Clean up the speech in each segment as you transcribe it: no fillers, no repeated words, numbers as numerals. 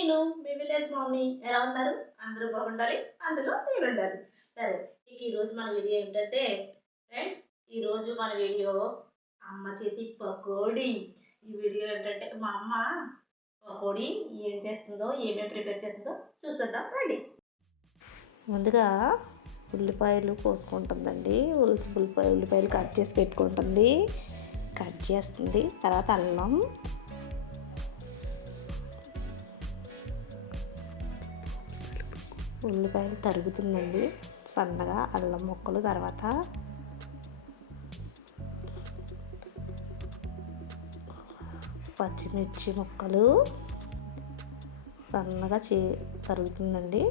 నేను మీ village mummy. ఎలా ఉన్నారు? అందరూ బాగుండాలి. అందులో మీరుండాలి. సరే, ఇక ఈరోజు మన వీడియో ఏంటంటే ఫ్రెండ్స్, ఈరోజు మన వీడియో అమ్మ చేతి పకోడీ. ఈ వీడియో ఏంటంటే మా అమ్మ పకోడీ ఏం చేస్తుందో, ఏమేమి ప్రిపేర్ చేస్తుందో చూసేద్దాం రండి. ముందుగా ఉల్లిపాయలు కోసుకుంటుందండి. ఉల్లిపాయలు కట్ చేసి పెట్టుకుంటుంది. కట్ చేస్తుంది. తర్వాత అల్లం, ఉల్లిపాయలు తరుగుతుందండి సన్నగా, అల్లం ముక్కలు, తర్వాత పచ్చిమిర్చి ముక్కలు సన్నగా తరుగుతుందండి.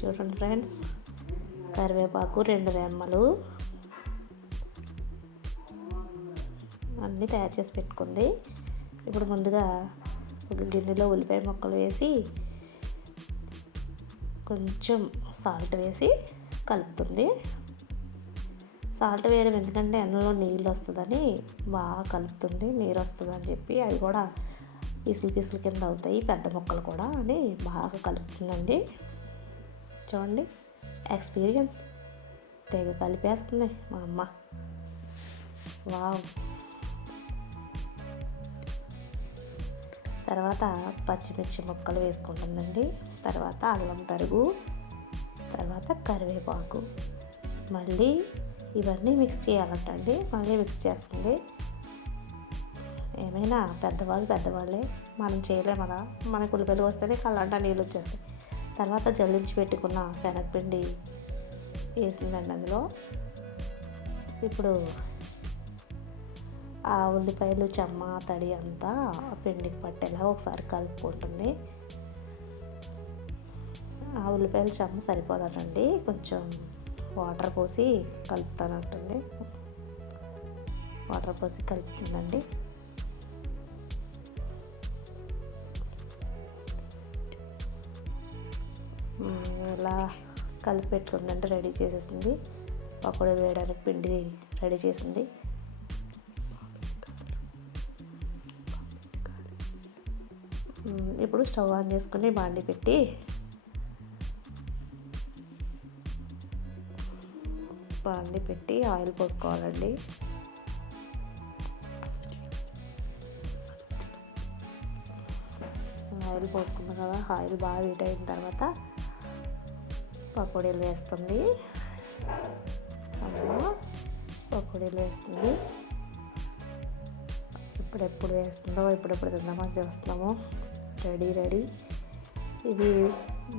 చూడండి ఫ్రెండ్స్, కరివేపాకు 2 రెమ్మలు అన్నీ తయారు చేసి పెట్టుకుంది. ఇప్పుడు ముందుగా ఒక గిన్నెలో ఉల్లిపాయ ముక్కలు వేసి కొంచెం సాల్ట్ వేసి కలుపుతుంది. సాల్ట్ వేయడం ఎందుకంటే అందులో నీళ్ళు వస్తుందని బాగా కలుపుతుంది. నీరు వస్తుందని చెప్పి అవి కూడా పీసులు కింద అవుతాయి, పెద్ద ముక్కలు కూడా అని బాగా కలుపుతుందండి. చూడండి, ఎక్స్పీరియన్స్ తెగ కలిపేస్తుంది మా అమ్మ. వావ్. తర్వాత పచ్చిమిర్చి ముక్కలు వేసుకుంటుందండి. తర్వాత అల్లం తరుగు, తర్వాత కరివేపాకు, మళ్ళీ ఇవన్నీ మిక్స్ చేయాలంటండి. మళ్ళీ మిక్స్ చేస్తుంది. ఏమైనా పెద్దవాళ్ళే, మనం చేయలేము అలా. మనకు ఉల్లిపాయలు వస్తేనే కళ్ళంట నీళ్ళు వచ్చేస్తాయి. తర్వాత జల్లించి పెట్టుకున్న శనగపిండి వేసిందండి అందులో. ఇప్పుడు ఆ ఉల్లిపాయలు చెమ్మ తడి అంతా పిండికి పట్టేలా ఒకసారి కలుపుకుంటుంది. ఆ ఉల్లిపాయలు చెమ్మ సరిపోదటండి, కొంచెం వాటర్ పోసి కలుపుతానంటుంది. వాటర్ పోసి కలుపుతుందండి. ఇలా కలిపి పెట్టుకుందంటే రెడీ చేసేసింది. పకోడీ వేయడానికి పిండి రెడీ చేసింది. ఇప్పుడు స్టవ్ ఆన్ చేసుకుని బాండి పెట్టి ఆయిల్ పోసుకోవాలండి. ఆయిల్ పోసుకున్నాం కదా, ఆయిల్ బాగా హీట్ అయిన తర్వాత పకోడీలు వేస్తుంది. పకోడీలు వేస్తుంది. ఎప్పుడెప్పుడు వేస్తుందో, ఎప్పుడెప్పుడు తిందామని చూస్తున్నాము. రెడీ. ఇది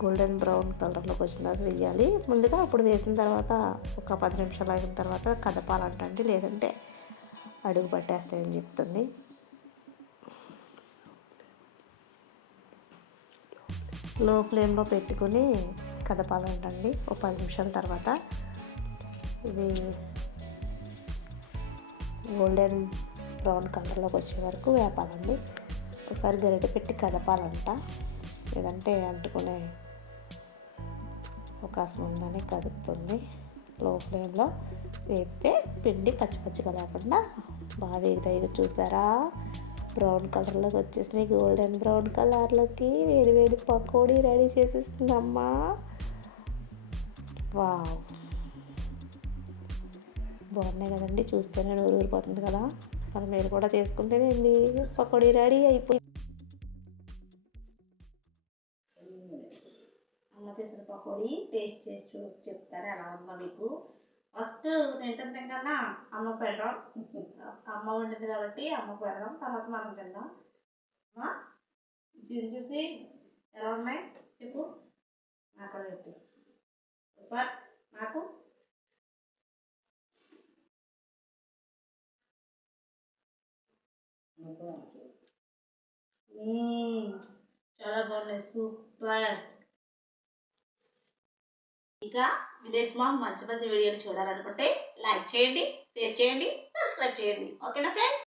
గోల్డెన్ బ్రౌన్ కలర్లోకి వచ్చిన తర్వాత వేయాలి. ముందుగా అప్పుడు వేసిన తర్వాత ఒక 10 నిమిషాలు అయిన తర్వాత కదపాలంటండి, లేదంటే అడుగు పట్టేస్తాయని చెప్తుంది. లో ఫ్లేమ్లో పెట్టుకుని కదపాలంటండి. ఒక 10 నిమిషాల తర్వాత ఇది గోల్డెన్ బ్రౌన్ కలర్లోకి వచ్చే వరకు వేపాలండి. ఒకసారి గరిటె పెట్టి కదపాలంట, లేదంటే అంటుకునే అవకాశం ఉందని కదుపుతుంది. లో ఫ్లేమ్లో వేపితే పిండి పచ్చిగా లేకుండా బాగా వేగుతాయి. చూసారా, బ్రౌన్ కలర్లోకి వచ్చేసినాయి. గోల్డెన్ బ్రౌన్ కలర్లోకి వేడి పకోడీ రెడీ చేసేస్తుందమ్మా. వావ్, బాగున్నాయి కదండి. చూస్తేనే నోరు ఊరిపోతుంది కదా. మరి మీరు కూడా చేసుకుంటేనండి పకోడీ రెడీ అయిపోయి. అమ్మ చేసిన పకోడీ టేస్ట్ చేసి చెప్తారా ఎలా ఉందో మీకు. ఫస్ట్ నేను తింటాం కన్నా అమ్మ పెడదాం. అమ్మ వండింది కాబట్టి అమ్మకు పెడదాం, తర్వాత మనం తిందాం. అమ్మా చూసి ఎలా ఉన్నాయి చెప్పు. నాకు చెప్పు నాకు. చాలా బాగున్నాయి, సూపర్. ఇంకా విలేజ్ మామ్ మంచి వీడియోలు చూడాలనుకుంటే లైక్ చేయండి, షేర్ చేయండి, సబ్స్క్రైబ్ చేయండి. ఓకేనా ఫ్రెండ్స్?